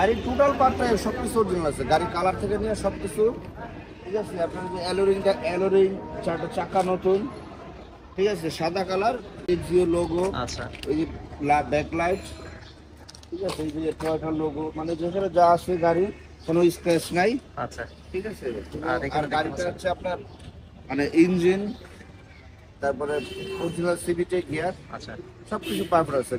গাড়ির টোটাল পার্টটা সবকিছু অরিজিনাল আছে, গাড়ির কালার থেকে নিয়ে সবকিছু ঠিক আছে। আপনার যে অ্যালোরিং চাকা নতুন, ঠিক আছে, সাদা কালার, এক্সিও লোগো, আচ্ছা, এই যে ব্যাকলাইট, ঠিক আছে, এই যে টয়োটা লোগো, মানে যেখানে যা আছে গাড়ি কোনো স্ক্র্যাচ নাই, আচ্ছা, ঠিক আছে। আর গাড়িটা হচ্ছে আপনার মানে ইঞ্জিন, তারপরে অরিজিনাল সিভিটি গিয়ার, আচ্ছা, সবকিছু পারফেক্ট আছে।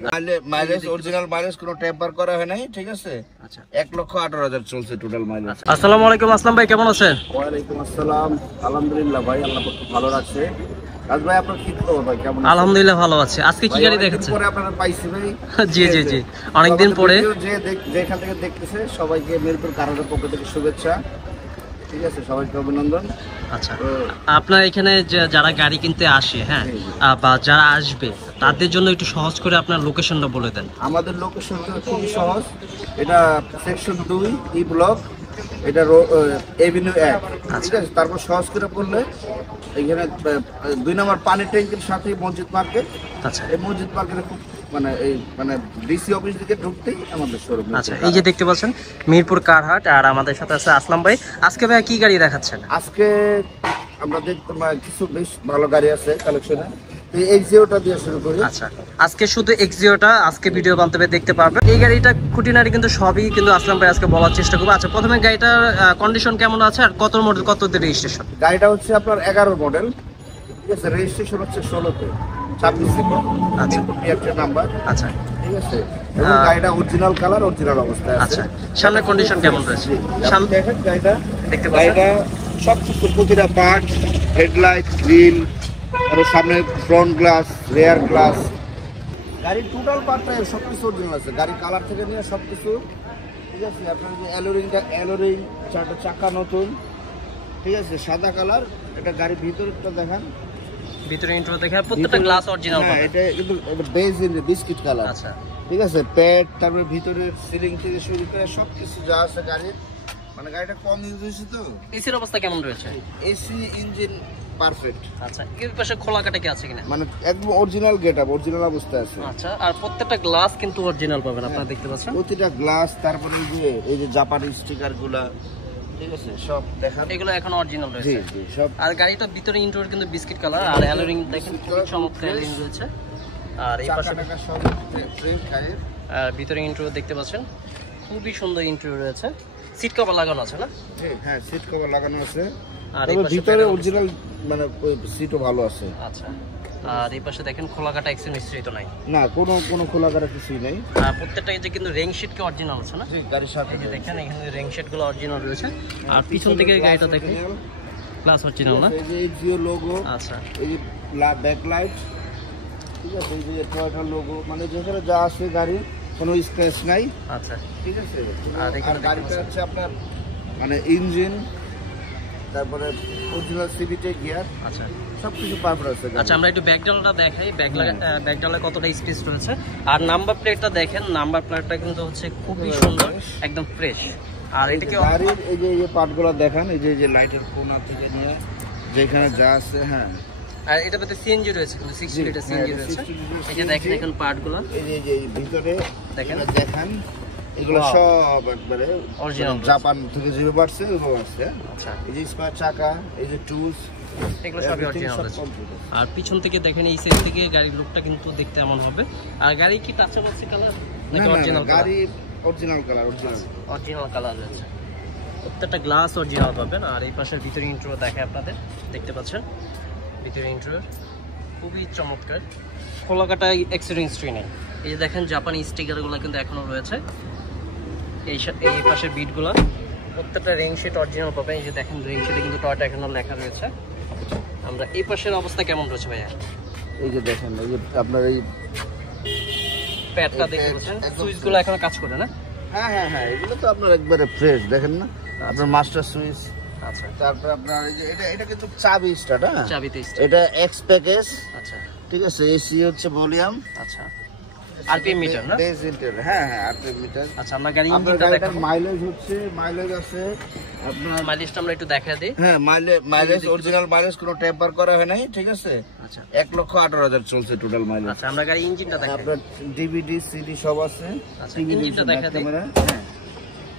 মাইলেজ অরিজিনাল মাইলেজ কোনো টেম্পার করা হয় নাই, ঠিক আছে। আচ্ছা, 1,18,000 চলছে টোটাল মাইলেজ। আসসালামু আলাইকুম আসলাম ভাই, কেমন আছেন? ওয়া আলাইকুম আসসালাম, আলহামদুলিল্লাহ ভাই, আল্লাহ খুব ভালো রাখছে। আজ ভাই আপনার কি খবর ভাই, কেমন আছেন? আলহামদুলিল্লাহ ভালো আছি। আজকে কি গাড়ি দেখাচ্ছেন? পরে আপনারা পাইছি ভাই। জি জি জি, অনেকদিন পরে। যেখান থেকে দেখতেছে সবাইকে মিরপুর কারণের পক্ষ থেকে শুভেচ্ছা, ঠিক আছে, সবাইকে অভিনন্দন। আচ্ছা, আপনার এখানে যারা গাড়ি কিনতে আসে, হ্যাঁ, বা যারা আসবে তাদের জন্য একটু সহজ করে আপনার লোকেশনটা বলে দেন। আমাদের লোকেশনটা খুবই সহজ, এটা সেকশন 2 ই ব্লক, এটা এভিনিউ 1, ঠিক আছে। তারপর সহজ করে বললে এখানে 2 নম্বর পানি ট্যাঙ্কের সাথে মসজিদ মার্কেট। আচ্ছা, এই মসজিদ মার্কেটে খুব মানে ডিসি অফিস থেকে ঢুকতেই আমাদের শোরুম। আচ্ছা, এই যে দেখতে পাচ্ছেন মিরপুর কারহাট, আর আমাদের সাথে আছে আসলাম ভাই। আজকে ভাই কি গাড়ি দেখাচ্ছেন? আজকে আমরা দেখতে কিছু বেশ ভালো গাড়ি আছে কালেকশনে। এই এক্সিওটা দিয়ে শুরু করি। আচ্ছা, আজকে শুধু এক্সিওটা আজকে ভিডিও বান্ধবে দেখতে পারবেন। এই গাড়িটা খুঁটিনাটি কিন্তু সবই কিন্তু আসলাম ভাই আজকে বলার চেষ্টা করবো। আচ্ছা, প্রথমে গাড়িটার কন্ডিশন কেমন আছে আর কত মডেল, কত রেজিস্ট্রেশন? গাড়িটা হচ্ছে আপনার 11 মডেল, ঠিক আছে, রেজিস্ট্রেশন হচ্ছে 16তে, 26 আচ্ছা, পিএফএ নাম্বার, আচ্ছা, ঠিক আছে। এবং গাড়িটা অরিজিনাল কালার, অরিজিনাল অবস্থায় আছে। আচ্ছা, সামনের কন্ডিশন কেমন রয়েছে? সামনে দেখেন গাড়িটা দেখতে পাচ্ছেন, গাড়িটা সব প্রতিটা পার্ট, হেডলাইট, গ্রিল, আর সামনে ফ্রন্ট গ্লাস, রেয়ার গ্লাস, গাড়ির টোটাল পার্টটা সবকিছু অরিজিনাল আছে, গাড়ির কালার থেকে নিয়ে সবকিছু, ঠিক আছে। আপনার যে অ্যালোরিং চাকা নতুন, ঠিক আছে, সাদা কালার। এটা গাড়ির ভিতরটা দেখেন, ভিতরে ইন্ট্রো দেখেন, প্রত্যেকটা গ্লাস অরিজিনাল। হ্যাঁ, এটা কিন্তু বেজ ইন বিস্কিট কালার, আচ্ছা, ঠিক আছে। প্যাড, তারপরে ভিতরে সিলিং থেকে শুরু করে সবকিছু যা আছে গাড়ির, মানে গাড়িটা কম ইউজ হয়েছে তো। এসির অবস্থা কেমন রয়েছে? AC engine perfect. আচ্ছা, এর পাশে খোলা কাটা কি আছে কিনা? মানে একদম অরিজিনাল গেটআপ, অরিজিনাল অবস্থায় আছে। আচ্ছা, আর প্রত্যেকটা গ্লাস কিন্তু অরিজিনাল পাবেন, আপনারা দেখতে পাচ্ছেন প্রতিটা গ্লাস। তারপরে এই যে জাপানি স্টিকারগুলা, ঠিক আছে, সব দেখেন, এগুলো এখন অরিজিনাল রয়েছে। জি জি, সব। আর গাড়িটার ভিতরে ইন্টেরিয়র কিন্তু বিস্কিট কালার, আর অ্যালোরিং দেখেন খুব চমৎকার অ্যালোরিং রয়েছে। আর এই পাশে সব ফ্রেশ গাড়ির, আর ভিতরে ইন্টেরিয়র দেখতে পাচ্ছেন খুবই সুন্দর ইন্টেরিয়র রয়েছে। সিট কভার লাগানো আছে না? জি হ্যাঁ, সিট কভার লাগানো আছে। আর এই ভিতরে অরিজিনাল মানে সিটও ভালো আছে। আচ্ছা, আর এই পাশে দেখেন খোলাকাটা এক্সেসরিজ তো নাই না, কোনো খোলাকাটা কিছুই নাই। আর প্রত্যেকটা যে কিন্তু রেইন শিট কি অরিজিনাল আছে না? জি, গাড়ির সাথে দেখেন এখানে রেইন শিট গুলো অরিজিনাল রয়েছে। আর পিছন থেকে গাড়িটা দেখেন প্লাস অরিজিনাল না? এই যে জিও লোগো, আচ্ছা, এই যে ব্যাকলাইট, ঠিক আছে, এই যে টয়োটা লোগো, মানে যেখানে যা আছে গাড়ি কোনো স্ক্র্যাচ নাই, আচ্ছা, ঠিক আছে। আর গাড়িটা হচ্ছে আপনার মানে ইঞ্জিন, তারপরে অরিজিনাল সিভিটি গিয়ার, আচ্ছা, সবকিছু পারফেক্ট আছে। আচ্ছা, আমরা একটু ব্যাকডালাটা দেখাই, ব্যাকডালে কতটা স্পেস রয়েছে। আর নাম্বার প্লেটটা দেখেন, নাম্বার প্লেটটা কিন্তু হচ্ছে খুবই সুন্দর, একদম ফ্রেশ। আর এটা কি গাড়ির এই যে পার্টগুলো দেখেন, এই যে লাইটের কোণা থেকে নিয়ে যেখানে যা আছে, হ্যাঁ। আর এটা মধ্যে সিএনজি রয়েছে, কিন্তু 60 লিটার সিএনজি রয়েছে। এই যে দেখেন এখন পার্টগুলো, এই যে ভিতরে দেখেন এগুলো সব একবারে অরিজিনাল, জাপান থেকে যেভাবে আসছে ওইভাবে আসছে। আচ্ছা, এই যে স্পেয়ার চাকা, এই যে টুলস, এগুলো সবই অরিজিনাল আছে। আর পিছন থেকে দেখেন এই সাইড থেকে গাড়ির লুকটা কিন্তু দেখতে এমন হবে। আর গাড়ি কি টাচ আপ আছে কালার নাকি অরিজিনাল? গাড়ি অরিজিনাল কালার, অরিজিনাল কালার আছে। প্রত্যেকটা গ্লাস অরিজিনাল পাবেন। আর এই পাশের ভিতরে ইন্টেরিয়র দেখায় আপনাদের, দেখতে পাচ্ছেন ভিতরে ইন্টেরিয়র খুবই চমৎকার, খোলাকাটা এক্সেসরি নেই। এই যে দেখেন জাপানি স্টিকারগুলো কিন্তু এখনো রয়েছে। এই পাশের বিটগুলো প্রত্যেকটা রেইন শিট অরিজিনাল পাবেন। এই যে দেখেন রেইন শিটে কিন্তু টয়োটা এখনো লেখা রয়েছে। আমরা এই পাশের অবস্থা কেমন রয়েছে ভাইয়া? এই যে দেখেন, এই যে আপনার এই প্যাডটা দেখতে পাচ্ছেন, সুইচগুলো এখনো কাজ করে না? হ্যাঁ হ্যাঁ হ্যাঁ, এগুলো তো আপনার একবারে ফ্রেশ, দেখেন না আপনার মাস্টার সুইচ। আচ্ছা, তারপর আপনার এই যে এটা কিন্তু চাবি স্টার্ট, হ্যাঁ, চাবিতে স্টার্ট, এটা এক্স প্যাকেজ। আচ্ছা, ঠিক আছে। এসি হচ্ছে ভলিউম, আচ্ছা, আরপিএম মিটার না? বেস ইন্টার, হ্যাঁ হ্যাঁ, আরপিএম মিটার। আচ্ছা, আমরা গাড়ি ইঞ্জিনটা দেখাবো। মাইলেজ হচ্ছে, মাইলেজ আছে আপনার, মাইলেজটা আমরা একটু দেখা দেই। হ্যাঁ, মাইলেজ অরিজিনাল মাইলেজ কোনো টেম্পার করা হয় নাই, ঠিক আছে। আচ্ছা, 1,18,000 চলছে টোটাল মাইলেজ। আচ্ছা, আমরা গাড়ি ইঞ্জিনটা দেখাবো। আপনার ডিভিডি সিডি সব আছে। আচ্ছা, ইঞ্জিনটা দেখা দেই। হ্যাঁ,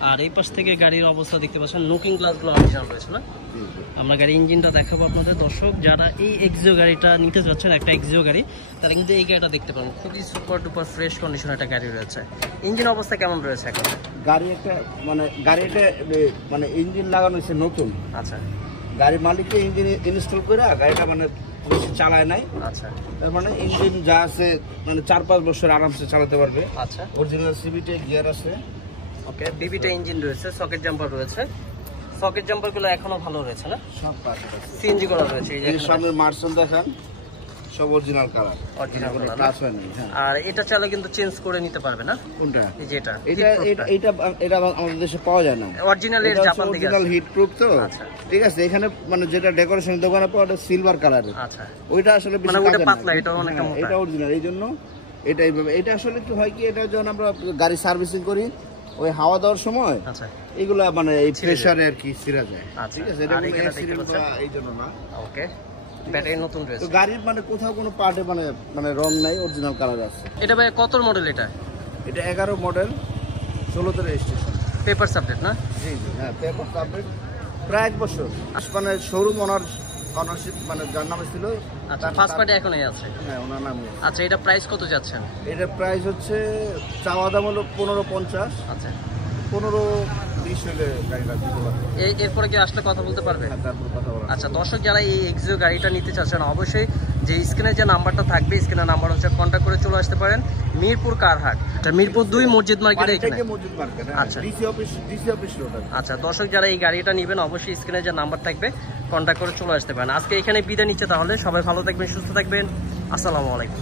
আর এই পাশ থেকে গাড়ির অবস্থা দেখতে পাচ্ছেন, লুকিং গ্লাসগুলো অরিজিনাল রয়েছে না? আমরা গাড়ির ইঞ্জিনটা দেখাবো আপনাদের দর্শক। যারা এই এক্সিও গাড়িটা নিতে যাচ্ছেন, একটা এক্সিও গাড়ি, তারা কিন্তু এই গাড়িটা দেখতে পারেন। খুবই সুপার ডুপার ফ্রেশ কন্ডিশনে একটা গাড়ি রয়েছে। ইঞ্জিন অবস্থা কেমন রয়েছে এখন? গাড়িটা মানে ইঞ্জিন লাগানো হয়েছে নতুন। আচ্ছা, গাড়ির মালিককে ইঞ্জিন ইনস্টল করে গাড়িটা মানে বেশি চালায় নাই। আচ্ছা, তার মানে ইঞ্জিন যা আছে মানে 4-5 বছর আরামসে চালাতে পারবে। আচ্ছা, অরিজিনাল সিবিটে গিয়ার আছে। ওকে, বিবিটা ইঞ্জিন রয়েছে, সকেট জাম্পার রয়েছে। সকেট জাম্পারগুলো এখনো ভালো রয়েছে না? সব পার্ট আছে, সিএনজি করা রয়েছে। এই যে সামনে মার্সেল দেখান, সব অরিজিনাল কালার, অরিজিনাল কালার, কাজ হয় না। আর এটা চাইলে কিন্তু চেঞ্জ করে নিতে পারবে না? কোনটা? এই যে এটা এটা আমাদের দেশে পাওয়া যায় না। অরিজিনাল এর জাপান থেকে অরিজিনাল হিট প্রুফ তো। আচ্ছা, ঠিক আছে। এখানে মানে যেটা ডেকোরেশন দোকানে পাওয়া ওটা সিলভার কালারের। আচ্ছা, ওইটা আসলে বেশি মানে ওটা কাজের পাতলা, না। এটা অনেকটা মোটা। এটা অরিজিনাল, এইজন্য এটা এইভাবে। এটা আসলে কি হয় কি, এটা যখন আমরা গাড়ি সার্ভিসিং করি ওই হাওয়া দেওয়ার সময়, আচ্ছা, এগুলা মানে এই প্রেসারে আর কি ছিঁড়া যায়। আচ্ছা, ঠিক আছে। এটা আর কোনো এখানে দেখতে অ্যাক্সিডেন্ট পাচ্ছেন, বা এইজন্য না। ওকে, ব্যাটারি নতুন তো রয়েছে। গাড়ির মানে কোথাও কোনো পার্টে মানে রং নাই, অরিজিনাল কালার আছে। এটা ভাই কত মডেল? এটা 11 মডেল, 16তে রেজিস্ট্রেশন। পেপার সাবজেক্ট না? জি জি, হ্যাঁ, পেপার আপডেট প্রায় 1 বছর। মানে শোরুম অনারশিপ মানে যার নামে ছিল। আচ্ছা, ফার্স্ট পার্টি এখনই আছে? হ্যাঁ, ওনার নামে। আচ্ছা, এটা প্রাইস কত যাচ্ছেন? এটা প্রাইস হচ্ছে চাওয়া দাম হলো 1550। আচ্ছা, 15-20 হলে গাড়িটা দিতে পারবে। এরপরে কি আসলে কথা বলতে পারবে? হ্যাঁ, তারপর কথা বলা। আচ্ছা, দর্শক যারা এই এক্সিও গাড়িটা নিতে চাচ্ছেন, অবশ্যই যে স্ক্রিনে যে নাম্বারটা থাকবে, স্ক্রিনের নাম্বার হচ্ছে, কন্ট্যাক্ট করে চলে আসতে পারেন মিরপুর কারহাট। মিরপুর 2 মসজিদ মার্কেটে এখানে। মসজিদ মার্কেট। আচ্ছা, ডিসি অফিস রোড। আচ্ছা, দর্শক যারা এই গাড়িটা নেবেন, অবশ্যই স্ক্রিনে যে নাম্বার থাকবে কন্ট্যাক্ট করে চলে আসতে পারেন। আজকে এখানে বিদায় নিচ্ছে তাহলে। সবাই ভালো থাকবেন, সুস্থ থাকবেন। আসসালামু আলাইকুম।